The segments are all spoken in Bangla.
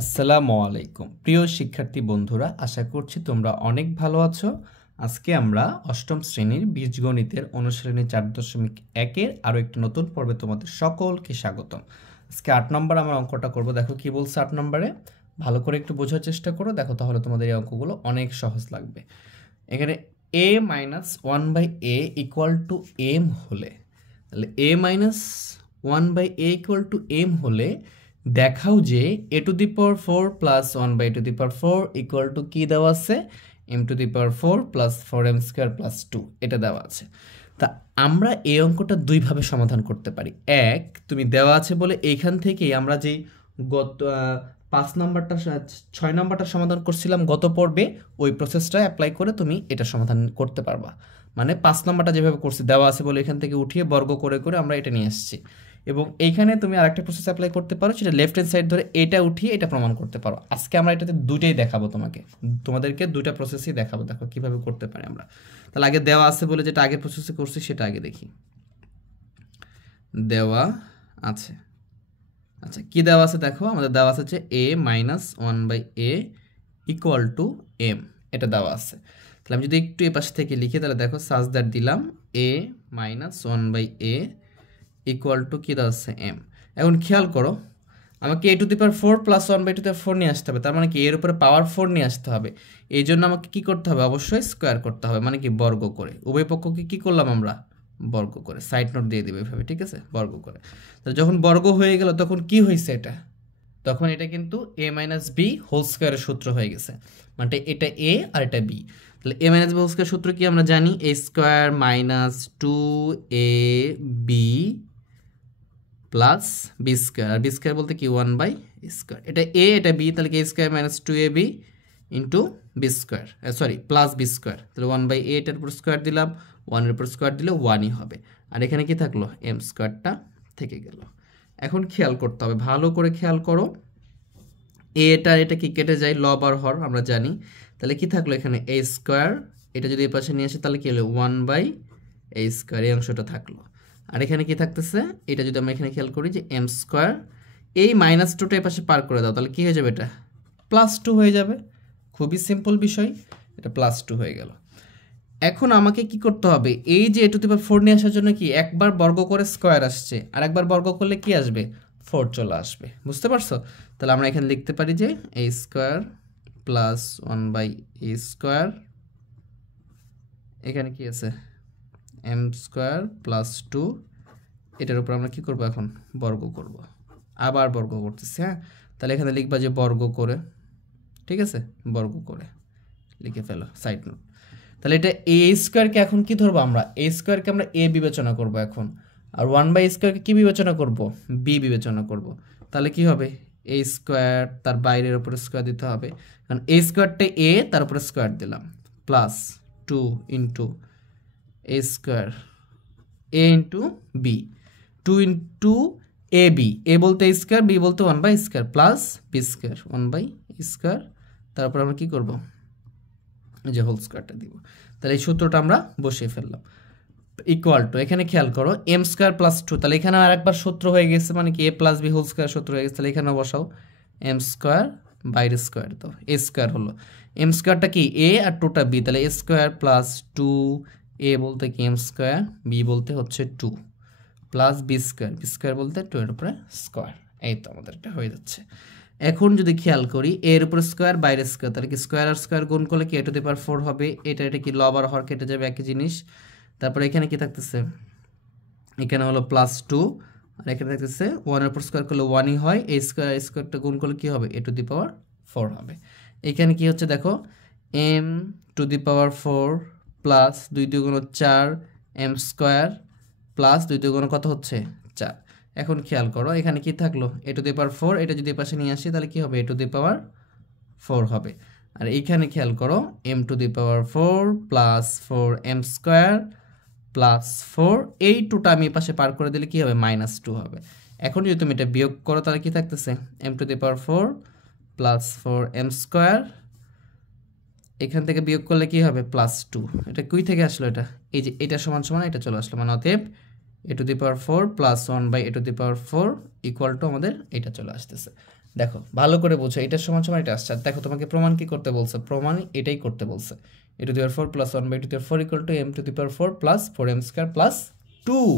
আসসালামু আলাইকুম প্রিয় শিক্ষার্থী বন্ধুরা, আশা করছি তোমরা অনেক ভালো আছো। আজকে আমরা অষ্টম শ্রেণীর বীজগণিতের অনুশীলনী 4.1-এর আরও একটি নতুন পর্বে তোমাদের সকলকে স্বাগতম। আজকে 8 নম্বর আমরা অঙ্কটা করব। দেখো কি বলছে 8 নম্বরে, ভালো করে একটু বোঝার চেষ্টা করো। দেখো তাহলে তোমাদের এই অঙ্কগুলো অনেক সহজ লাগবে। এখানে a minus 1/a equal two m হলে, তাহলে a minus 1/a equal two m হলে দেখাও যে a to the power 4 plus 1/a two the power 4 equal to কি দেওয়া আছে, m to the power 4 plus 4m square plus 2 এটা দেওয়া আছে। তা আমরা এই অঙ্কটা দুইভাবে সমাধান করতে পারি। এক, তুমি দেওয়া আছে বলে এইখান থেকেই আমরা যেই গত 5 নম্বরটা 6 নম্বরটা সমাধান করছিলাম গত পর্বে, ওই প্রসেসটা অ্যাপ্লাই করে তুমি এটা সমাধান করতে পারবা। মানে 5 নম্বরটা যেভাবে করছি, দেওয়া আছে বলে এখান থেকে উঠিয়ে বর্গ করে করে আমরা এটা নিয়ে এসেছি। এবং এইখানে তুমি আরেকটা প্রসেস অ্যাপ্লাই করতে পারো, সেটা লেফট হ্যান্ড সাইড ধরে এটা উঠিয়ে এটা প্রমাণ করতে পারো। আজকে আমরা এটাতে দুইটাই দেখাবো, তোমাদেরকে দুইটা প্রসেসই দেখাবো। দেখো কিভাবে করতে পারি আমরা। তাহলে আগে দেওয়া আছে বলে যেটা আগের প্রসেসে করছি সেটা আগে দেখি। দেওয়া আছে, আচ্ছা কি দেওয়া আছে দেখো, আমাদের দেওয়া আছে যে a minus 1/a equal two m, এটা দেওয়া আছে। তাহলে আমি যদি একটু এ পাশে থেকে লিখি, তাহলে দেখো সাজ দ্যাট দিলাম a minus 1/a equal to কী দেওয়া আছে m। এখন খেয়াল করো, আমাকে a to the power 4 plus 1/2 to the power 4 নিয়ে আসতে হবে, তার মানে কি এর উপরে পাওয়ার 4 নিয়ে আসতে হবে। এই জন্য আমাকে কি করতে হবে, অবশ্যই স্কোয়ার করতে হবে, মানে কি বর্গ করে। উভয় পক্ষকে কি করলাম আমরা, বর্গ করে। সাইড নোট দিয়ে দিবে এভাবে, ঠিক আছে, বর্গ করে। তাহলে যখন বর্গ হয়ে গেল তখন কি হয়েছে এটা, তখন এটা কিন্তু a মাইনাস বি হোল স্কোয়ারের সূত্র হয়ে গেছে। মানে এটা a আর এটা b। তাহলে a minus B whole square সূত্র কি আমরা জানি, a square minus 2ab plus B square. আর বি স্কোয়ার বলতে কি 1/স্কোয়ার। এটা a এটা b, তাহলে কি a square minus 2ab into B square, sorry plus B square. তাহলে 1/a এটার উপর স্কোয়ার দিলাম, 1-এর উপর স্কোয়ার দিলে 1ই হবে। আর এখানে কি থাকলো, m স্কোয়ারটা থেকে গেল। এখন খেয়াল করতে হবে, ভালো করে খেয়াল করো, এটা কি কেটে যায়, লব আর হর আমরা জানি। তাহলে কি থাকলো এখানে a স্কোয়ার, এটা যদি এই পাশে নিয়ে আসি তাহলে কি হলো 1/a স্কোয়ার, এই অংশটা থাকলো। আর এখানে কি থাকতেছে, এটা যদি আমরা এখানে খেয়াল করি যে m স্কোয়ার, এই মাইনাস 2টা এই পাশে পার করে দাও, তাহলে কি হয়ে যাবে, এটা +2 হয়ে যাবে। খুবই সিম্পল বিষয়, এটা +2 হয়ে গেল। এখন আমাকে কি করতে হবে, এই যে a টু দি পাওয়ার 4 নিয়ে আসার জন্য কি একবার বর্গ করে স্কোয়ার আসছে, আর একবার বর্গ করলে কি আসবে, 4 চলে আসবে। বুঝতে পারছো? তাহলে আমরা এখানে লিখতে পারি যে a square plus 1/a square, এখানে কি আছে m স্কোয়ার প্লাস 2, এটার উপর আমরা কি করব, এখন বর্গ করব, আবার বর্গ করতেছি। হ্যাঁ, তাহলে এখানে লিখবা যে বর্গ করে, ঠিক আছে, বর্গ করে লিখে ফেলো সাইড নোট। তাহলে এটা a স্কোয়ারকে এখন কি ধরবো আমরা, a স্কোয়ারকে আমরা a বিবেচনা করব এখন, আর 1/a স্কোয়ারকে কি বিবেচনা করব, b বিবেচনা করব। তাহলে কি হবে, a স্কোয়ার তার বাইরের উপরে স্কোয়ার দিতে হবে, কারণ a স্কোয়ারটা a, তার উপরে স্কোয়ার দিলাম, plus 2 into a square a into b, 2 into a b, a বলতে a স্কোয়ার, b বলতে 1/a square, plus b square 1/a square, তারপর আমরা কি করব, যে হোল স্কোয়ারটা দিব। তাহলে এই সূত্রটা আমরা বসিয়ে ফেললাম, ইকুয়াল টু, এখানে খেয়াল করো m স্কোয়ার প্লাস 2, তাহলে এখানে আর একবার সূত্র হয়ে গেছে, মানে কি a plus B whole square সূত্র হয়ে গেছে। তাহলে এখানে বসাও m স্কোয়ার বাইরে স্কোয়ার, তো a স্কোয়ার হলো, m স্কোয়ারটা কি a আর 2টা b, তাহলে a স্কোয়ার প্লাস 2, a বলতে কি m স্কোয়ার, b বলতে হচ্ছে 2, প্লাস বি স্কোয়ার বলতে 2 এর উপরে স্কোয়ার। এই তো আমাদের এটা হয়ে যাচ্ছে। এখন যদি খেয়াল করি এর উপর স্কোয়ার বাইরে স্কোয়ার, তাহলে কি স্কোয়ার আর স্কোয়ার গুণ করলে কি a টু দি পাওয়ার 4 হবে। এটা কি লব আর হর কেটে যাবে, একই জিনিস। তারপরে এখানে কি থাকতেছে, এখানে হলো +2, আর এখানে থাকতেছে 1-এর উপর স্কোয়ার করলে 1ই হয়, এই স্কোয়ারটা গুণ করলে কি হবে, a টু দি পাওয়ার 4 হবে। এখানে কি হচ্ছে দেখো, m to the power 4 plus 2 2 গুণ 4 m স্কোয়ার প্লাস 2 2 গুণ কত হচ্ছে 4। এখন খেয়াল করো এখানে কি থাকলো, a টু দি পাওয়ার 4, এটা যদি পাশে নিয়ে আসি তাহলে কি হবে, a টু দি পাওয়ার 4 হবে। আর এইখানে খেয়াল করো m to the power 4 plus 4m square plus 4, এই 2টা আমি পাশে পার করে দিলে কি হবে, -2 হবে। এখন যদি তুমি এটা বিয়োগ করো তাহলে কি থাকতেছে, m to the power 4 plus 4m square, এখান থেকে বিয়োগ করলে কি হবে, +2। এটা কই থেকে আসলো, এটা এই যে এটা সমান সমান এটা চলে আসলো, মানে অতএব a to the power 4 plus 1/a two the power 4 equal to আমাদের এটা চলে আসতেছে। দেখো ভালো করে বুঝো, এটার সমান সমান এটা আসছে। আর দেখো তোমাকে প্রমাণ কি করতে বলছে, প্রমাণ এটাই করতে বলছে। a to the power 4 plus 1 by 2 to the power 4 equal to m to the power 4 plus 4m square plus 2।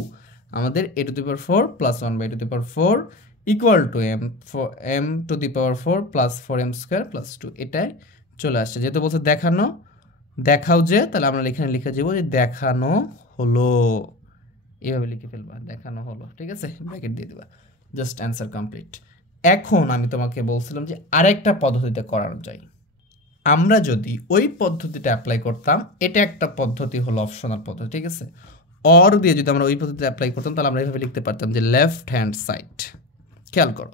আমাদের a to the power 4 plus 1 by 2 to the power 4 equal to m to the power 4 plus 4m square plus 2, এটাই চলে আসছে। যেহেতু বলছে দেখানো, দেখাও যে, তাহলে আমরা এখানে লিখে যাবো যে দেখানো হলো, এইভাবে লিখে ফেলবা দেখানো হলো। ঠিক আছে, ব্র্যাকেট দিয়ে দিবা, জাস্ট অ্যান্সার কমপ্লিট। এখন আমি তোমাকে বলছিলাম যে আরেকটা পদ্ধতিতে করানো যায়। আমরা যদি ওই পদ্ধতিটা অ্যাপ্লাই করতাম, এটা একটা পদ্ধতি হলো অপশনাল পদ্ধতি, ঠিক আছে। অর দিয়ে যদি আমরা ওই পদ্ধতিতে অ্যাপ্লাই করতাম, তাহলে আমরা এইভাবে লিখতে পারতাম যে লেফট হ্যান্ড সাইড। খেয়াল করো,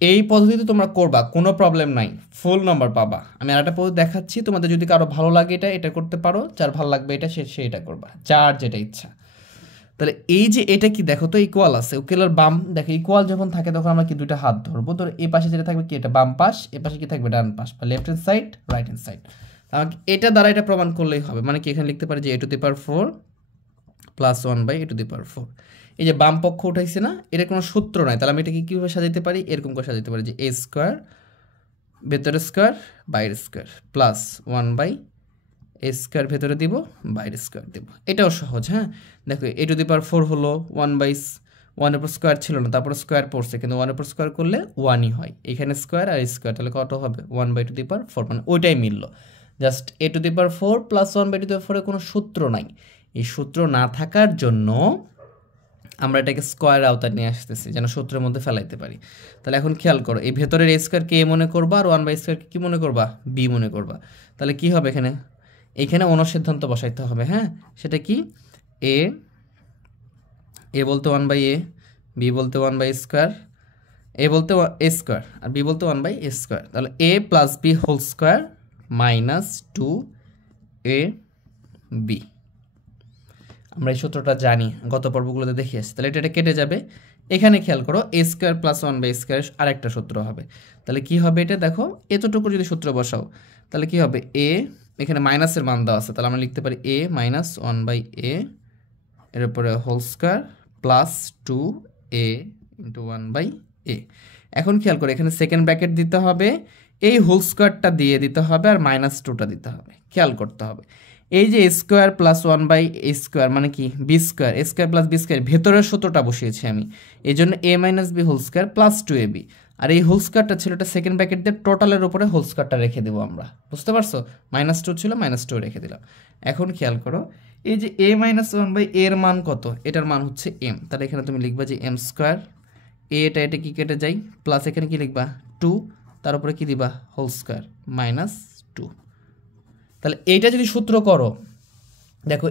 এই পদ্ধতিতে তোমরা করবা, কোনো প্রবলেম নাই, ফুল নাম্বার পাবা। আমি আর একটা পদ্ধতি দেখাচ্ছি, তোমাদের যদি কারো ভালো লাগে এটা করতে পারো, যার ভালো লাগবে এটা সে এটা করবা, যার যেটা ইচ্ছা। তাহলে এই যে এটা কি দেখো তো ইকুয়াল আছে, উকেলের বাম দেখো ইকুয়াল যখন থাকে তখন আমরা কি দুইটা হাত ধরবো, ধর এই পাশে যেটা থাকবে কি এটা বাম পাশ, এ পাশে কি থাকবে ডান পাশ, বা left hand side right hand side. আমাকে এটা দ্বারা এটা প্রমাণ করলেই হবে। মানে কি এখানে লিখতে পারি যে a to the power 4 plus 1 by a to the power 4। এই যে বাম পক্ষ উঠাইছে না, এটা কোনো সূত্র নাই, তাহলে আমি এটাকে কীভাবে সাজাতে পারি, এরকম করে সাজাতে পারি যে a স্কোয়ার ভেতরে স্কোয়ার বাইরের square plus 1 by a square ভেতরে দিব বাইরের স্কোয়ার দিব। এটাও সহজ। হ্যাঁ দেখো a to the power 4 হলো 1/1 এর উপর স্কোয়ার ছিল না, তারপর স্কোয়ার পড়ছে, কিন্তু 1 এর উপর স্কোয়ার করলে 1ই হয়। এখানে স্কোয়ার আর স্কোয়ার, তাহলে কত হবে 1 বাই 2 the power 4, মানে ওইটাই মিলল। Just a to the power 4 plus 1 by 2 the power 4 এর কোনো সূত্র নাই। এই সূত্র না থাকার জন্য আমরা এটাকে স্কোয়ার আওতায় নিয়ে আসতেছি, যেন সূত্রের মধ্যে ফেলাইতে পারি। তাহলে এখন খেয়াল করো, এই ভেতরের a স্কোয়ারকে a মনে করবা, আর 1 বাই স্কোয়ারকে কি মনে করবা, b মনে করবা। তাহলে কি হবে এখানে অনুসিদ্ধান্ত বসাইতে হবে। হ্যাঁ সেটা কি, এ বলতে 1 বাই a, b বলতে 1 বাই স্কোয়ার, a বলতে a স্কোয়ার আর b বলতে 1 বাই a স্কোয়ার। তাহলে a plus b whole square minus 2ab। আমরা এই সূত্রটা জানি, গত পর্বগুলোতে দেখে আসছি। তাহলে এটা কেটে যাবে। এখানে খেয়াল করো a square plus 1 by square আরেকটা সূত্র হবে। তাহলে কি হবে এটা দেখো, এতটুকু যদি সূত্র বসাও তাহলে কি হবে, a এখানে মাইনাসের মান দেওয়া আছে, তাহলে আমরা লিখতে পারি a মাইনাস 1 বাই a এর উপরে whole square plus 2a into 1 by a। এখন খেয়াল করে এখানে সেকেন্ড ব্র্যাকেট দিতে হবে, এই হোল স্কোয়ারটা দিয়ে দিতে হবে, আর মাইনাস 2টা দিতে হবে। খেয়াল করতে হবে এই যে square plus 1 by A square মানে কি B square, A square plus B square ভেতরের সূত্রটা বসিয়েছি আমি, এই জন্য a minus B whole square plus 2ab। আর এই হোল স্কোয়ারটা ছিল এটা সেকেন্ড ব্র্যাকেট দিয়ে টোটালের উপরে হোল স্কোয়ারটা রেখে দেবো আমরা, বুঝতে পারছো। -2 ছিল, -2 রেখে দিলাম। এখন খেয়াল করো এই যে a মাইনাস 1 বাই এর মান কত, এটার মান হচ্ছে m। তাহলে এখানে তুমি লিখবা যে m স্কোয়ার, এটা কি কেটে যায়, প্লাস এখানে কি লিখবা 2, তার উপরে কি দিবা হোল স্কোয়ার -2। তাহলে এইটা যদি সূত্র করো দেখো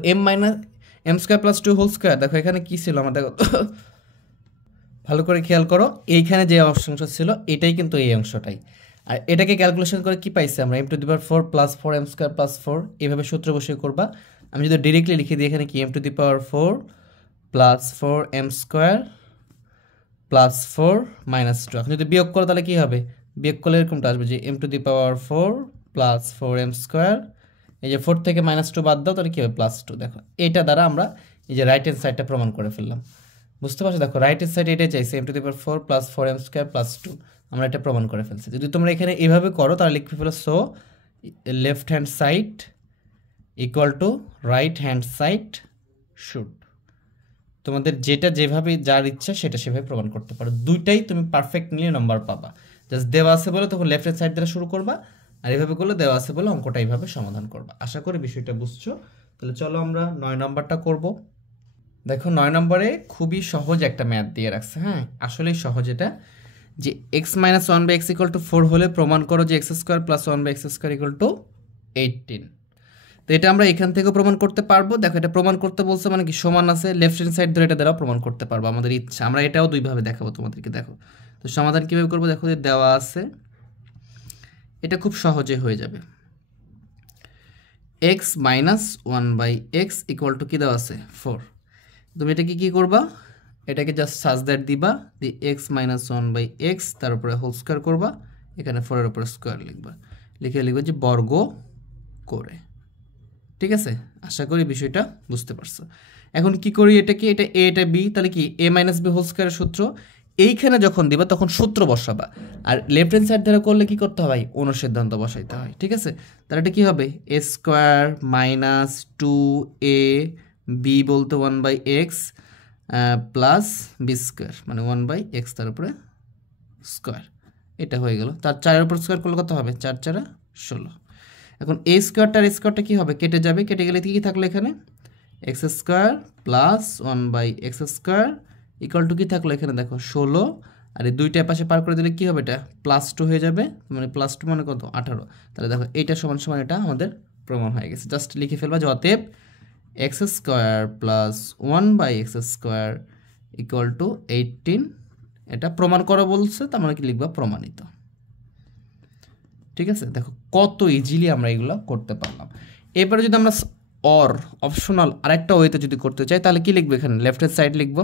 m square plus 2 whole square, দেখো এখানে কি ছিল আমার, দেখো ভালো করে খেয়াল করো, এইখানে যে অংশ ছিল এটাই কিন্তু এই অংশটাই। আর এটাকে ক্যালকুলেশন করে কি পাইছে আমরা, m to the power 4 plus 4m square plus 4, এইভাবে সূত্র বসিয়ে করবা। আমি যদি ডিরেক্টলি লিখে দিই এখানে কি m to the power 4 plus 4m square plus 4 minus 2। এখন যদি বিয়োগ করো তাহলে কি হবে, বিয়োগ করলে এরকমটা আসবে যে m to the power 4 plus 4m square, এই যে 4 থেকে -2 বাদ দাও তাহলে কি হবে +2। দেখো এইটা দ্বারা আমরা এই যে রাইট হ্যান্ড সাইডটা প্রমাণ করে ফেললাম, বুঝতে পারছো। দেখো রাইট হ্যান্ড সাইড এটাই চাইছে m to the power 4 plus 4m square plus 2, আমরা এটা প্রমাণ করে ফেলছি। যদি তোমরা এখানে এইভাবে করো তাহলে লিখবে ফেলো so left hand side equal to right hand side should. তোমাদের যেটা যেভাবে যার ইচ্ছা সেটা সেভাবে প্রমাণ করতে পারো, দুইটাই তুমি পারফেক্ট নিয়ে নাম্বার পাবা। জাস্ট দেওয়া আছে বলে তখন লেফট হ্যান্ড সাইড দ্বারা শুরু করবা, আর এইভাবে করলে দেওয়া আছে বলে অঙ্কটা এইভাবে সমাধান করবা। আশা করি বিষয়টা বুঝছো। তাহলে চলো আমরা 9 নম্বরটা করব। দেখো 9 নম্বরে খুবই সহজ একটা ম্যাথ দিয়ে রাখছে। হ্যাঁ আসলেই সহজ এটা, যে x minus 1 by x equal to 4 হলে প্রমাণ করো যে X square plus 1 by X square equal to 18। তো এটা আমরা এখান থেকেও প্রমাণ করতে পারবো। দেখো এটা প্রমাণ করতে বলছে মানে কি সমান আছে, লেফট হ্যান্ড সাইড ধরে এটা দ্বারাও প্রমাণ করতে পারবো, আমাদের ইচ্ছা। আমরা এটাও দুইভাবে দেখাবো তোমাদেরকে। দেখো তো সমাধান কীভাবে করবো, দেখো যে দেওয়া আছে, এটা খুব সহজে হয়ে যাবে। x minus 1 by x equal to কী দেওয়া আছে 4। তুমি এটাকে কী করবা, এটাকে জাস্ট সাজ দ্যাট দিবা, দি x মাইনাস 1 বাই এক্স তার উপরে হোল স্কোয়ার করবা, এখানে 4 এর উপরে স্কোয়ার লিখবা, লিখবে যে বর্গ করে। ঠিক আছে, আশা করি বিষয়টা বুঝতে পারছো। এখন কি করি এটাকে, এটা a এটা b, তাহলে কি a মাইনাস বি হোল স্কোয়ারের সূত্র, এইখানে যখন দিবা তখন সূত্র বসাবা, আর লেফট হ্যান্ড সাইড ধরে করলে কি করতে হয়, অনুসিদ্ধান্ত বসাইতে হয়। ঠিক আছে, তাহলে এটা কি হবে, এ স্কোয়ার মাইনাস 2a বি বলতে 1/x প্লাস বি স্কোয়ার মানে 1/x তার উপরে স্কোয়ার, এটা হয়ে গেল। তার 4-এর উপর স্কোয়ার করলে কত হবে, 4 4 16। এখন এ স্কোয়ারটার স্কোয়ারটা কী হবে, কেটে যাবে, কেটে গেলে কী থাকলো এখানে, x square plus 1/x square equal to কী থাকলো এখানে দেখো 16, আর এই দুইটা পাশে পার করে দিলে কী হবে, এটা +2 হয়ে যাবে, মানে +2 মানে কত 18। তাহলে দেখো এইটা সমান সমান এটা আমাদের প্রমাণ হয়ে গেছে। জাস্ট লিখে ফেলবা যে অতএব x square plus 1/x square equal to 18, এটা প্রমাণ করা বলছে, তার মানে কি লিখবা প্রমাণিত। ঠিক আছে, দেখো কত ইজিলি আমরা এগুলো করতে পারলাম। এরপরে যদি আমরা অর অপশনাল আরেকটা ওয়েতে যদি করতে চাই তাহলে কি লিখবো, এখানে লেফট হ্যান্ড সাইড লিখবো,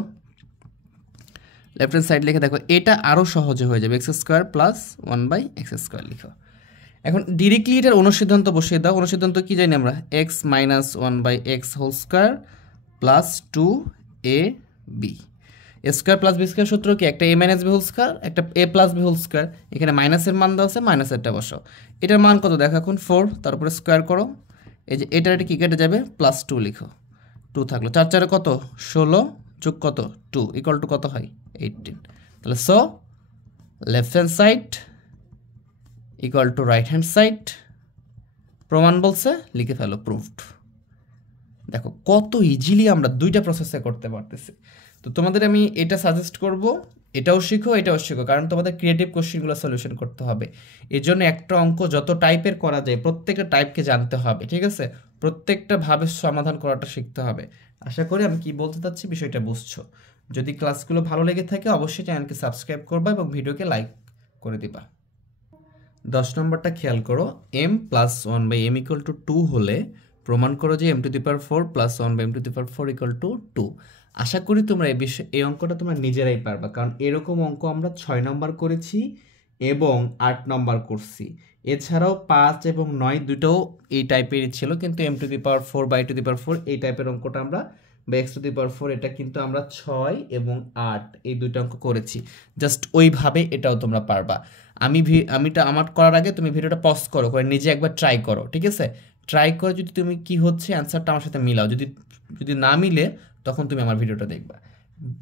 লেফট হ্যান্ড সাইড লিখে দেখো এটা আরও সহজে হয়ে যাবে, x square plus 1/x square লিখো। এখন ডিরেক্টলি এটার অনুসিদ্ধান্ত বসিয়ে দাও। অনুসিদ্ধান্ত কি জানি আমরা, X minus 1/x whole square plus 2ab, A square plus B square সূত্র কি, একটা a minus B whole square, একটা a plus B whole square. এখানে মাইনাসের মান দেওয়া আছে, মাইনাসেরটা বসাও। এটার মান কত দেখো এখন 4, তারপরে স্কোয়ার করো, এই যে এটার এটা কি কেটে যাবে, +2 লিখো, 2 থাকলো, 4 4 কত 16 যোগ কত 2 ইকুয়াল টু কত হয় 18। তাহলে so left hand side equal to right hand side, প্রমাণ বলছে লিখে ফেলো প্রুভড। দেখো কত ইজিলি আমরা দুইটা প্রসেসে করতে পারতেছি। তো তোমাদের আমি এটা সাজেস্ট করব, এটাও শিখো এটাও শিখো, কারণ তোমাদের ক্রিয়েটিভ কোশ্চেনগুলো সলিউশন করতে হবে। এর জন্য একটা অঙ্ক যত টাইপের করা যায় প্রত্যেকটা টাইপকে জানতে হবে। ঠিক আছে, প্রত্যেকটা ভাবে সমাধান করাটা শিখতে হবে। আশা করি আমি কি বলতে চাচ্ছি বিষয়টা বুঝছো। যদি ক্লাসগুলো ভালো লেগে থাকে অবশ্যই চ্যানেলকে সাবস্ক্রাইব করবা এবং ভিডিওকে লাইক করে দিবা। 10 নম্বরটা খেয়াল করো, m plus 1/m equal to 2 হলে প্রমাণ করো যে m⁴ plus 1/m⁴ equal to 2। আশা করি তোমরা এই অঙ্কটা তোমরা নিজেরাই পারবা, কারণ এরকম অঙ্ক আমরা 6 নম্বর করেছি এবং 8 নম্বর করছি। এছাড়াও 5 এবং 9 দুটোও এই টাইপেরই ছিল, কিন্তু m⁴/4 এই টাইপের অঙ্কটা আমরা বা x⁴ এটা কিন্তু আমরা 6 এবং 8 এই দুইটা অঙ্ক করেছি। জাস্ট ওইভাবে এটাও তোমরা পারবা। আমিটা আমার করার আগে তুমি ভিডিওটা পজ করো, করে নিজে একবার ট্রাই করো। ঠিক আছে, ট্রাই করে যদি তুমি কি হচ্ছে অ্যান্সারটা আমার সাথে মিলাও, যদি না মিলে তখন তুমি আমার ভিডিওটা দেখবা।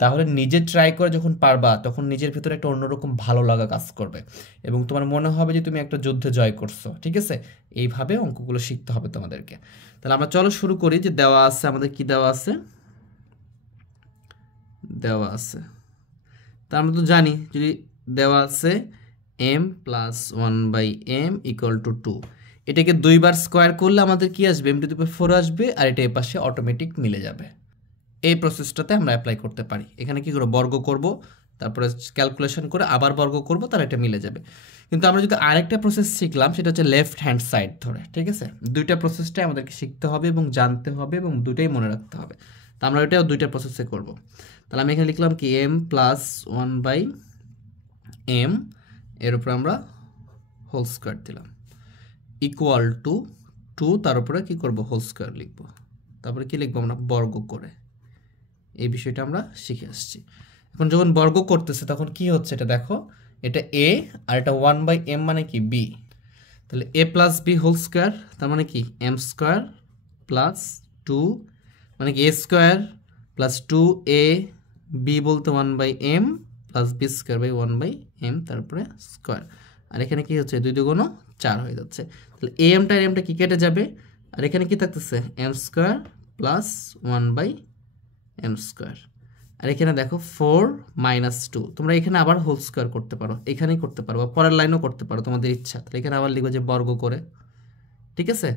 তাহলে নিজে ট্রাই করে যখন পারবা তখন নিজের ভিতরে একটা অন্যরকম ভালো লাগা কাজ করবে এবং তোমার মনে হবে যে তুমি একটা যুদ্ধে জয় করছো। ঠিক আছে, এইভাবে অঙ্কগুলো শিখতে হবে তোমাদেরকে। তাহলে আমরা চলো শুরু করি। যে দেওয়া আছে আমাদের কি দেওয়া আছে, তা আমরা তো জানি যদি দেওয়া আছে m plus 1/m equal to 2, এটাকে 2 বার স্কোয়ার করলে আমাদের কি আসবে, m⁴ আসবে, আর এটা এর পাশে অটোমেটিক মিলে যাবে। এই প্রসেসটাতে আমরা অ্যাপ্লাই করতে পারি। এখানে কি করব, বর্গ করব, তারপরে ক্যালকুলেশন করে আবার বর্গ করব, তাহলে এটা মিলে যাবে। কিন্তু আমরা যদি আরেকটা প্রসেস শিখলাম সেটা হচ্ছে লেফট হ্যান্ড সাইড ধরে। ঠিক আছে, দুইটা প্রসেসটাই আমাদেরকে শিখতে হবে এবং জানতে হবে এবং দুটাই মনে রাখতে হবে। তো আমরা এটাও দুইটা প্রসেসে করব। তাহলে আমি এখানে লিখলাম কি m প্লাস 1/m এর উপরে আমরা হোল স্কোয়ার দিলাম ইকুয়াল টু 2, তার উপরে কি করব, হোল স্কোয়ার লিখব, তারপরে কি লিখবো আমরা, বর্গ করে। এই বিষয়টা আমরা শিখে আসছি। এখন যখন বর্গ করতেছে তখন কি হচ্ছে এটা দেখো, এটা a আর এটা 1/m মানে কি b, তাহলে a plus b whole square তার মানে কি m স্কোয়ার প্লাস 2 মানে কি a square plus 2a b বলতে 1/m plus b square by 1/m তারপরে স্কোয়ার। আর এখানে কি হচ্ছে 2 2 4 হয়ে যাচ্ছে। তাহলে amটা আর mটা কি কেটে যাবে, আর এখানে কি থাকতেছে m square plus 1/m square. আর এখানে দেখো 4 - 2, তোমরা এখানে আবার হোল স্কোয়ার করতে পারো, এখানেই করতে পারো বা পরের লাইনও করতে পারো তোমাদের ইচ্ছা। তাহলে এখানে আবার লিখবো যে বর্গ করে। ঠিক আছে,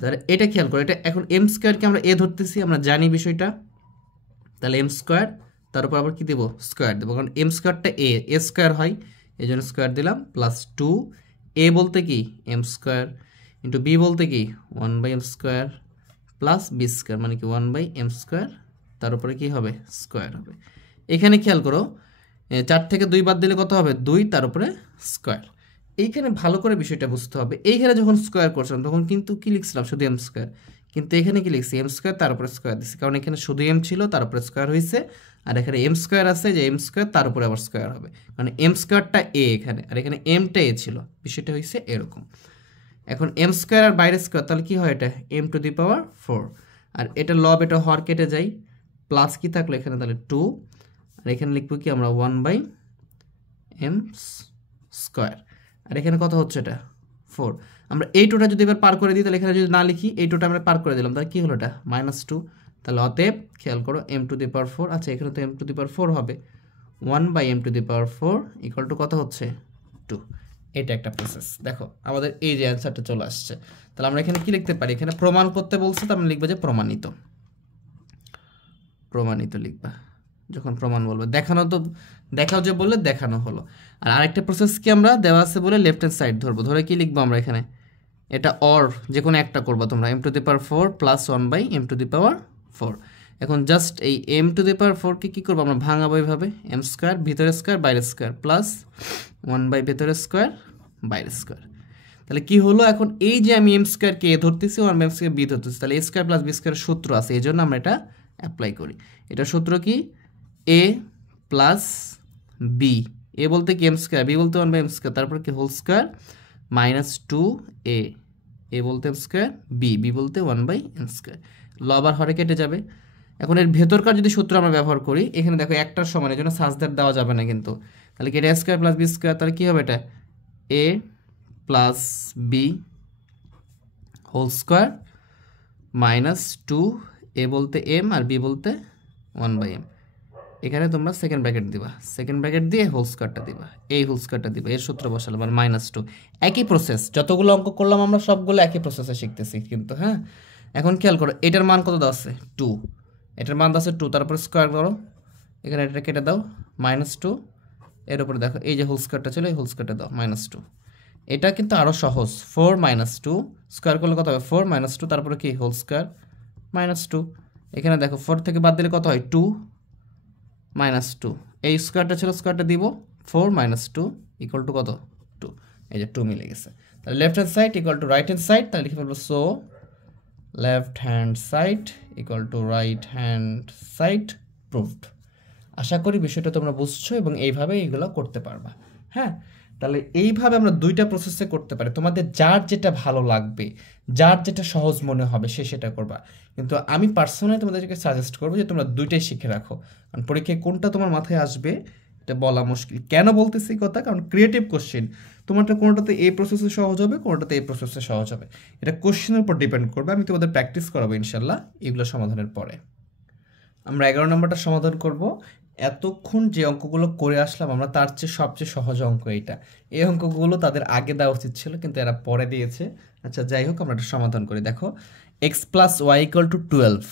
তাহলে এটা খেয়াল করো, এটা এখন m স্কোয়ারকে আমরা a ধরতেছি, আমরা জানি বিষয়টা। তাহলে m স্কোয়ার তার উপর আবার কি দেবো, স্কোয়ার দেবো, কারণ m স্কোয়ারটা a স্কোয়ার হয়, এই জন্য স্কোয়ার দিলাম, প্লাস 2 a বলতে কি m স্কোয়ার ইন্টু b বলতে কি 1/m square plus b square মানে কি 1/m স্কোয়ার, তার উপরে কি হবে, স্কোয়ার হবে। এখানে খেয়াল করো 4 থেকে 2 বাদ দিলে কত হবে, 2, তার উপরে স্কোয়ার। এইখানে ভালো করে বিষয়টা বুঝতে হবে। এইখানে যখন স্কোয়ার করছিলাম তখন কিন্তু কি লিখছিলাম, শুধু m স্কোয়ার, কিন্তু এখানে কি লিখছি এম স্কোয়ার তার উপরে স্কোয়ার দিচ্ছি, কারণ এখানে শুধু এম ছিল তার উপরে স্কোয়ার হয়েছে, আর এখানে এম স্কোয়ার আছে যে এম স্কোয়ার তার উপরে আবার স্কোয়ার হবে, কারণ এম স্কোয়ারটা এ এখানে, আর এখানে এমটা এ ছিল, বিষয়টা হয়েছে এরকম। এখন এম স্কোয়ার আর বাইরে স্কোয়ার, তাহলে কি হয় এটা এম টু দি পাওয়ার 4, আর এটা লব এটা হর কেটে যায়, প্লাস কি থাকলো এখানে তাহলে 2, আর এখানে লিখবো কি আমরা 1/m স্কোয়ার, আর এখানে কত হচ্ছে এটা 4। আমরা এই টুটা যদি এবার পার করে দিই, তাহলে এখানে যদি না লিখি এই টুটা আমরা পার করে দিলাম, তাহলে কি হলো এটা -2, তাহলে অতএব খেয়াল করো m টু দি পাওয়ার 4, আচ্ছা এখানে তো m টু দি পাওয়ার 4 হবে, 1/m to the power 4 equal to কত হচ্ছে 2। এটা একটা প্রসেস। দেখো আমাদের এই যে অ্যান্সারটা চলে আসছে, তাহলে আমরা এখানে কি লিখতে পারি, এখানে প্রমাণ করতে বলছে তো আমরা লিখবো যে প্রমাণিত, প্রমাণিত লিখবা যখন প্রমাণ বলবো। দেখানো তো দেখাও যে বললে দেখানো হলো। আর আরেকটা প্রসেস কি আমরা দেওয়া আছে বলে লেফট হ্যান্ড সাইড ধরবো, ধরে কি লিখবো আমরা এখানে, এটা অর যে কোনো একটা করবো তোমরা, m to the power 4 plus 1/m to the power 4। এখন জাস্ট এই m টু দি পাওয়ার 4কে কী করবো আমরা ভাঙাবো এইভাবে, m স্কোয়ার ভিতরে স্কোয়ার বাইরে স্কোয়ার প্লাস 1/, ভেতরে স্কোয়ার বাইরে স্কোয়ার। তাহলে কি হলো, এখন এই যে আমি এম স্কোয়ারকে এ ধরতেছি, 1/m স্কোয়ার বি ধরতেছি, তাহলে এ স্কোয়ার প্লাস বি স্কোয়ার সূত্র আছে, এই জন্য আমরা এটা অ্যাপ্লাই করি। এটা সূত্র কি এ প্লাস বি, এ বলতে কি এম স্কোয়ার, বি বলতে 1/m স্কোয়ার, তারপর কি হোল স্কোয়ার -2a, এ বলতে এম স্কোয়ার, বি বলতে 1/m স্কোয়ার, লব আর হরে কেটে যাবে। এখন এর ভেতরকার যদি সূত্র আমরা ব্যবহার করি, এখানে দেখো একটার সমান, এই জন্য সাজদার দেওয়া যাবে না কিন্তু, তাহলে কি এটা এ স্কোয়ার প্লাস বি স্কোয়ার, তাহলে কী হবে এটা এ প্লাস বি হোল স্কোয়ার -2, এ বলতে এম আর বি বলতে 1/m। এখানে তোমরা সেকেন্ড ব্র্যাকেট দিবা, সেকেন্ড ব্র্যাকেট দিয়ে হোল স্কোয়ারটা দিবা, এই হোল স্কোয়ারটা দিবা, এর সূত্র বসালাম আর -2। একই প্রসেস, যতগুলো অঙ্ক করলাম আমরা সবগুলো একই প্রসেসে শিখতেছি কিন্তু। হ্যাঁ, এখন খেয়াল করো এটার মান কত দেওয়া আছে 2, এটার মান দেওয়া আছে 2, তারপরে স্কোয়ার করো, এখানে এটা কেটে দাও -2, এর উপরে দেখো এই যে হোল স্কোয়ারটা ছিল, এই হোল স্কোয়ারটা দাও -2। এটা কিন্তু আরও সহজ, 4 - 2 স্কোয়ার করলে কত হবে 4 - 2, তারপরে কি হোল স্কোয়ার -2, এখানে দেখো 4 থেকে বাদ দিলে কত হয় 2 -2, এই স্কোয়ারটা ছিল স্কোয়ারটা দিব, 4 - 2 ইকুয়াল টু কত 2, এই যে 2 মিলে গেছে। তাহলে left hand side equal to right hand side, তাহলে লিখে ফেলবো so left hand side equal to right hand side proved. আশা করি বিষয়টা তোমরা বুঝছো এবং এইভাবে এইগুলো করতে পারবা। হ্যাঁ, তাহলে এইভাবে আমরা দুইটা প্রসেসে করতে পারি, তোমাদের যার যেটা ভালো লাগবে, যার যেটা সহজ মনে হবে সে সেটা করবা, কিন্তু আমি পার্সোনালি তোমাদেরকে সাজেস্ট করবো যে তোমরা দুইটাই শিখে রাখো, কারণ পরীক্ষায় কোনটা তোমার মাথায় আসবে এটা বলা মুশকিল। কেন বলতেছি কথা, কারণ ক্রিয়েটিভ কোশ্চেন তোমারটা কোনোটাতে এই প্রসেসে সহজ হবে, কোনোটাতে এই প্রসেসে সহজ হবে, এটা কোশ্চেনের উপর ডিপেন্ড করবে। আমি তোমাদের প্র্যাকটিস করাবো ইনশাল্লাহ এগুলো সমাধানের পরে। আমরা 11 নম্বরটা সমাধান করব। এতক্ষণ যে অঙ্কগুলো করে আসলাম আমরা, তার চেয়ে সবচেয়ে সহজ অঙ্ক এইটা। এই অঙ্কগুলো তাদের আগে দেওয়া উচিত ছিল, কিন্তু এরা পরে দিয়েছে। আচ্ছা যাই হোক, আমরা এটা সমাধান করি। দেখো x + y = 12,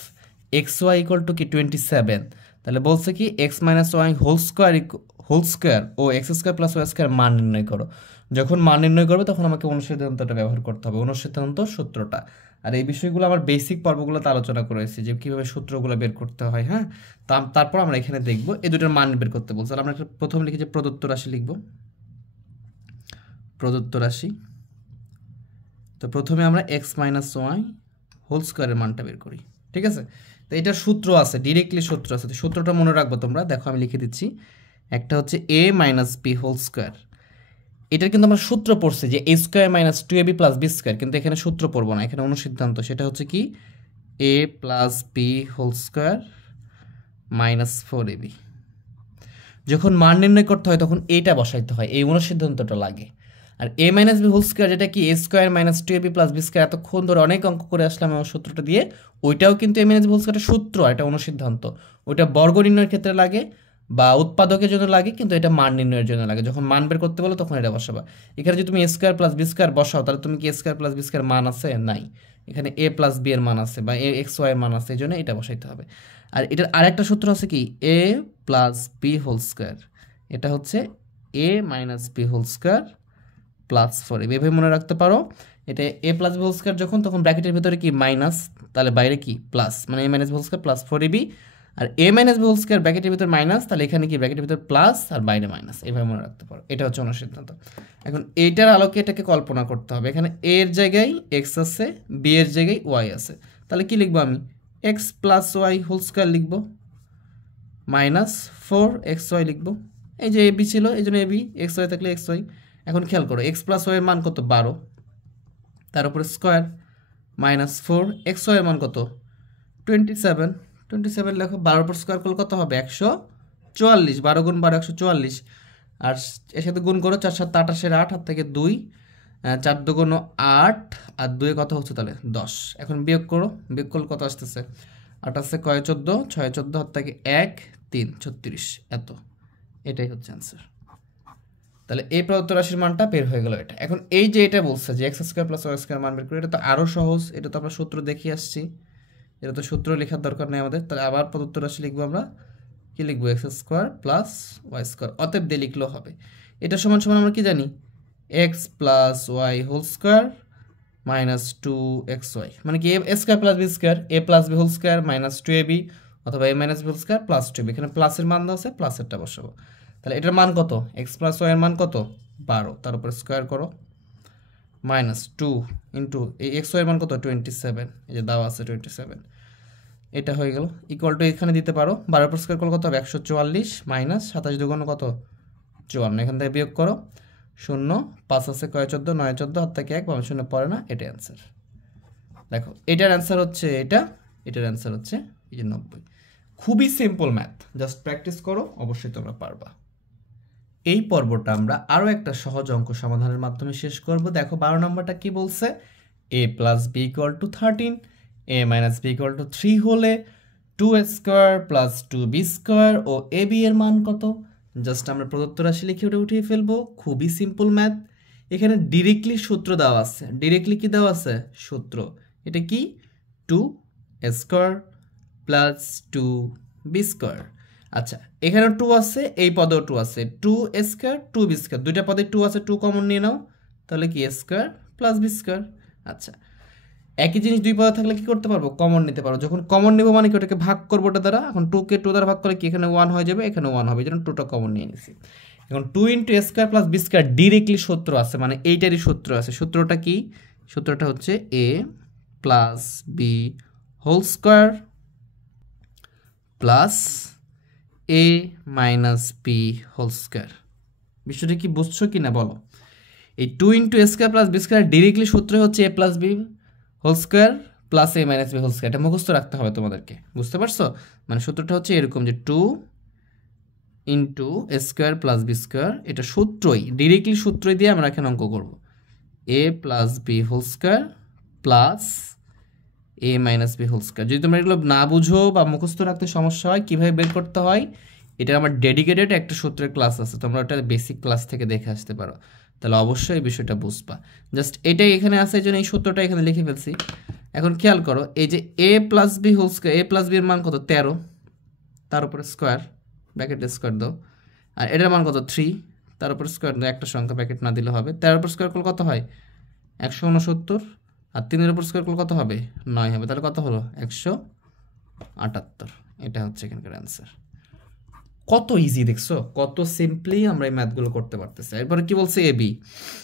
xy = কি 27, তাহলে বলছে কি x - y হোল স্কোয়ার ও x² + y² মান নির্ণয় করো। যখন মান নির্ণয় করবে তখন আমাকে অনুসিদ্ধান্তটা ব্যবহার করতে হবে, অনুসিদ্ধান্ত সূত্রটা। আর এই বিষয়গুলো আমার বেসিক পর্বগুলোতে আলোচনা করেছি যে কীভাবে সূত্রগুলো বের করতে হয়। হ্যাঁ, তারপর আমরা এখানে দেখব এই দুটোর মান বের করতে বলছি। আমরা প্রথম লিখি যে প্রদত্ত রাশি লিখব, প্রদত্ত রাশি। তো প্রথমে আমরা x - y হোল স্কোয়ারের মানটা বের করি, ঠিক আছে? তো এটার সূত্র আছে, ডিরেক্টলি সূত্র আছে, তো সূত্রটা মনে রাখবো তোমরা। দেখো আমি লিখে দিচ্ছি, একটা হচ্ছে a - b হোল স্কোয়ার। এটার কিন্তু আমরা সূত্র পড়ছি যে a² - 2ab + b², কিন্তু এখানে সূত্র পড়বো না, এখানে অনুসিদ্ধান্ত। সেটা হচ্ছে কি a + b whole square -4ab। যখন মান নির্ণয় করতে হয় তখন এইটা বসাইতে হয়, এই অনুসিদ্ধান্তটা লাগে। আর a - b হোল স্কোয়ার যেটা কি a² - 2ab + b², এতক্ষণ ধরে অনেক অঙ্ক করে আসলাম আমার সূত্রটা দিয়ে, ওইটাও কিন্তু a - b হোল স্কোয়ারের সূত্র, এটা অনুসিদ্ধান্ত। ওইটা বর্গ নির্ণয়ের ক্ষেত্রে লাগে বা উৎপাদকের জন্য লাগে, কিন্তু এটা মান নির্ণয়ের জন্য লাগে। যখন মান বের করতে বলো তখন এটা বসাবা। এখানে যদি তুমি a² + b² বসাও, তাহলে তুমি কি a² + b² মান আছে? নাই, এখানে a + b এর মান আছে বা xy এর মান আছে, এই জন্য এটা বসাইতে হবে। আর এটার আরেকটা সূত্র আছে কি a + b হোল স্কোয়ার, এটা হচ্ছে a - b whole square +4ab। এভাবে মনে রাখতে পারো। এটা a + b হোল স্কোয়ার যখন, তখন ব্র্যাকেটের ভিতরে কি মাইনাস, তাহলে বাইরে কি প্লাস, মানে a - b whole square +4ab। আর a - b হোল স্কোয়ার ব্র্যাকেটের ভিতর মাইনাস, তাহলে এখানে কি ব্র্যাকেটের ভিতর প্লাস আর বাইরে মাইনাস, এভাবে মনে রাখতে পারো। এটা হচ্ছে অনুসিদ্ধান্ত। এখন এইটার আলোকে এটাকে কল্পনা করতে হবে। এখানে a এর জায়গায় x আছে, b এর জায়গায় y আছে, তাহলে কি লিখবো আমি X plus Y whole square লিখবো মাইনাস 4xy লিখবো। এই যে এবি ছিল এই জন্য এবি, এক্স ওয়াই থাকলে এক্স ওয়াই। এখন খেয়াল করো এক্স প্লাস ওয়াই এর মান কত 12, তার উপরে স্কোয়ার মাইনাস 4xy এর মান কত 27, 27 লেখো, 12 উপর স্কোয়ার করলে কত হবে 144, 12 গুণ 12 144, আর এর সাথে গুণ করো 4 7 28 8, হাত থেকে 2, 4 2 8 আর 2 কত হচ্ছে তাহলে 10। এখন বিয়োগ করো, বিয়োগ করলে কত আসতেছে 8 আছে কয় 14, 6 14 হাত থেকে 1 3 36, এত। এটাই হচ্ছে অ্যান্সার। তাহলে এই প্রদত্ত রাশির মানটা বের হয়ে গেল এটা। এখন এই যে এটা বলছে যে X square plus Y square মান বের করে, এটা তো আরও সহজ, এটা তো আমরা সূত্র দেখিয়ে আসছি, এটা তো সূত্র লেখার দরকার নেই আমাদের। তাহলে আবার প্রদত্ত রাশি লিখবো আমরা, কি লিখবো X square plus Y square, অতএব দিয়ে লিখলেও হবে। এটা সমান সমান আমরা কি জানি x plus Y whole square minus 2xy, মানে কি a square plus B square, a plus B whole square minus 2ab, অথবা a minus B whole square plus 2ab। এখানে প্লাসের মান দেওয়া আছে, প্লাসেরটা বসাবো। তাহলে এটার মান কত এক্স প্লাস ওয়াই এর মান কত 12, তার উপর স্কোয়ার করো মাইনাস 2 ইন্টু এই এক্স ওয়াই এর মান কত 27, এই যে দেওয়া আছে 27, এটা হয়ে গেল ইকুয়াল টু এখানে দিতে পারো 12 উপর স্কোয়ার করলে কত হবে 144 মাইনাস 27 দুগুণ কত 54, এখান থেকে বিয়োগ করো 0 5 আছে কয় 14 9 14 হাত থেকে 1 0 পড়ে না, এটাই অ্যান্সার। দেখো এটার অ্যান্সার হচ্ছে এটা, এটার অ্যান্সার হচ্ছে এই যে 90। খুবই সিম্পল ম্যাথ, জাস্ট প্র্যাকটিস করো, অবশ্যই তোমরা পারবা। এই পর্বটা আমরা আরও একটা সহজ অঙ্ক সমাধানের মাধ্যমে শেষ করব। দেখো 12 নম্বরটা কি বলছে, a plus b equal to 13, a minus b equal to 3 হলে 2a square plus 2b square ও এ বি এর মান কত। জাস্ট আমরা প্রদত্ত রাশি লিখে ওটা উঠিয়ে ফেলবো, খুবই সিম্পল ম্যাথ। এখানে ডিরেক্টলি সূত্র দেওয়া আছে, ডিরেক্টলি কি দেওয়া আছে সূত্র, এটা কি 2a square plus 2b square. আচ্ছা এখানে 2 আছে, এই পদেও 2 আছে, 2a স্কোয়ার 2b স্কোয়ার, দুইটা পদে 2 আছে, 2 কমন নিয়ে নাও, তাহলে কি a square plus b square. আচ্ছা একই জিনিস দুই পদে থাকলে কি করতে পারবো কমন নিতে পারবো, যখন কমন নেবো মানে কি ওটাকে ভাগ করবো ওটা দ্বারা। এখন 2কে 2 দ্বারা ভাগ করলে কি এখানে 1 হয়ে যাবে, এখানে 1 হবে, এই জন্য 2টা কমন নিয়ে নিছি। এখন 2 into a square plus b square directly সূত্র আছে, মানে এইটারই সূত্র আছে। সূত্রটা কি, সূত্রটা হচ্ছে a plus b whole square plus a minus B whole square. বিষয়টা কি বুঝছো কি না বলো। এই 2 into a square plus B square directly সূত্র হচ্ছে a plus B whole square plus a minus B whole square, এটা মুখস্থ রাখতে হবে তোমাদেরকে, বুঝতে পারছো। মানে সূত্রটা হচ্ছে এরকম যে 2 into a square plus B square, এটা সূত্রই, ডিরেক্টলি সূত্রই দিয়ে আমরা এখানে অঙ্ক করব, a plus B whole square plus a minus B whole square. যদি তোমরা এগুলো না বুঝো বা মুখস্থ রাখতে সমস্যা হয় কীভাবে বের করতে হয়, এটা আমার ডেডিকেটেড একটা সূত্রের ক্লাস আছে, তোমরা ওটা বেসিক ক্লাস থেকে দেখে আসতে পারো, তাহলে অবশ্যই এই বিষয়টা বুঝবা। জাস্ট এটাই এখানে আছে, এই জন্য এই সূত্রটা এখানে লিখে ফেলছি। এখন খেয়াল করো এই যে এ plus B whole square, a plus B এর মান কত 13, তার উপরে স্কোয়ার ব্র্যাকেটে স্কোয়ার দাও, আর এটার মান কত 3, তার উপরে স্কোয়ার দাও, একটা সংখ্যা ব্র্যাকেট না দিলে হবে, 13 উপর স্কোয়ার করলে কত হয় 169, আর 3-এর উপর স্কোয়ার করলে কত হবে 9 হবে, তাহলে কত হলো 178। এটা হচ্ছে এখানকার অ্যান্সার। কত ইজি দেখছো, কত সিম্পলি আমরা এই ম্যাথগুলো করতে পারতেছি। এরপরে কি বলছে এ বি,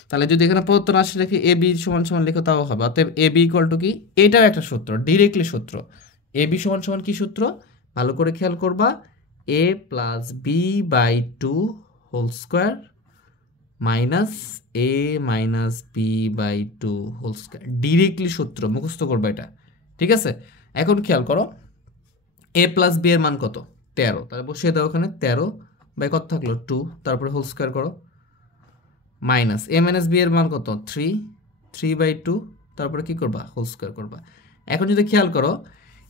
তাহলে যদি এখানে প্রদত্ত রাশি রেখে এ বি সমান সমান লিখো তাও হবে। অতএব এ বি ইকুয়াল টু কি, এটার একটা সূত্র, ডিরেক্টলি সূত্র, এ বি সমান সমান কি সূত্র ভালো করে খেয়াল করবা, a plus b by 2 whole square minus a minus b by 2 whole square, directly সূত্র মুখস্থ করবা এটা, ঠিক আছে। এখন খেয়াল করো এ প্লাস বি এর মান কত 13, তাহলে বসিয়ে দাও ওখানে 13 বাই কত থাকলো 2, তারপরে হোল স্কোয়ার করো মাইনাস এ মাইনাস বি এর মান কত 3, 3 বাই 2, তারপরে কি করবা হোল স্কোয়ার করবা। এখন যদি খেয়াল করো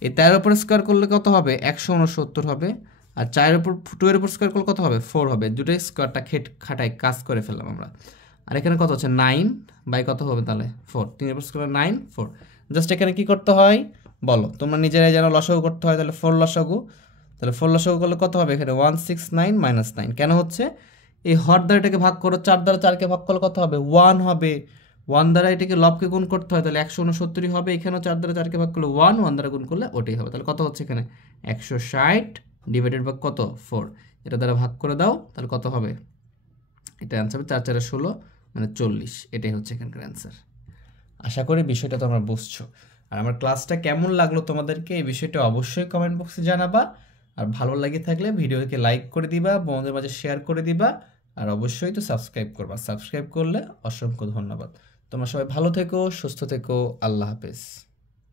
এই 13 উপর স্কোয়ার করলে কত হবে 169 হবে, আর 4 উপর 2 এর উপর স্কোয়ার করলে কত হবে 4 হবে, দুটোই স্কোয়ারটা খাটাই কাজ করে ফেললাম আমরা। আর এখানে কত হচ্ছে 9 বাই কত হবে তাহলে 4, 3 এর উপর স্কোয়ার 9 4। জাস্ট এখানে কি করতে হয় বলো, তোমরা নিজেরাই যেন লসাগু করতে হয়, তাহলে 4 লসাগু, তাহলে 4 লসাগু করলে কত হবে এখানে 169 মাইনাস 9, কেন হচ্ছে এই হর দ্বারা এটাকে ভাগ করো, 4 দ্বারা 4কে ভাগ করলে কত হবে 1 হবে, 1 দ্বারা এটাকে লবকে গুণ করতে হয়, তাহলে 169 হবে, এখানেও 4 দ্বারা 4কে ভাগ করলে 1 দ্বারা গুণ করলে ওটাই হবে, তাহলে কত হচ্ছে এখানে 160 ডিভাইডেড বাই কত 4, এটা দ্বারা ভাগ করে দাও, তাহলে কত হবে, এটা অ্যান্সার হবে 4 4 16 মানে 40, এটাই হচ্ছে এখানকার অ্যান্সার। আশা করি বিষয়টা তোমরা বুঝছো। আর আমার ক্লাসটা কেমন লাগলো তোমাদেরকে এই বিষয়টা অবশ্যই কমেন্ট বক্সে জানাবা। আর ভালো লাগে থাকলে ভিডিওকে লাইক করে দিবা, বন্ধুদের মাঝে শেয়ার করে দিবা, আর অবশ্যই তো সাবস্ক্রাইব করবা। সাবস্ক্রাইব করলে অসংখ্য ধন্যবাদ। তোমরা সবাই ভালো থেকো, সুস্থ থেকো, আল্লাহ হাফেজ।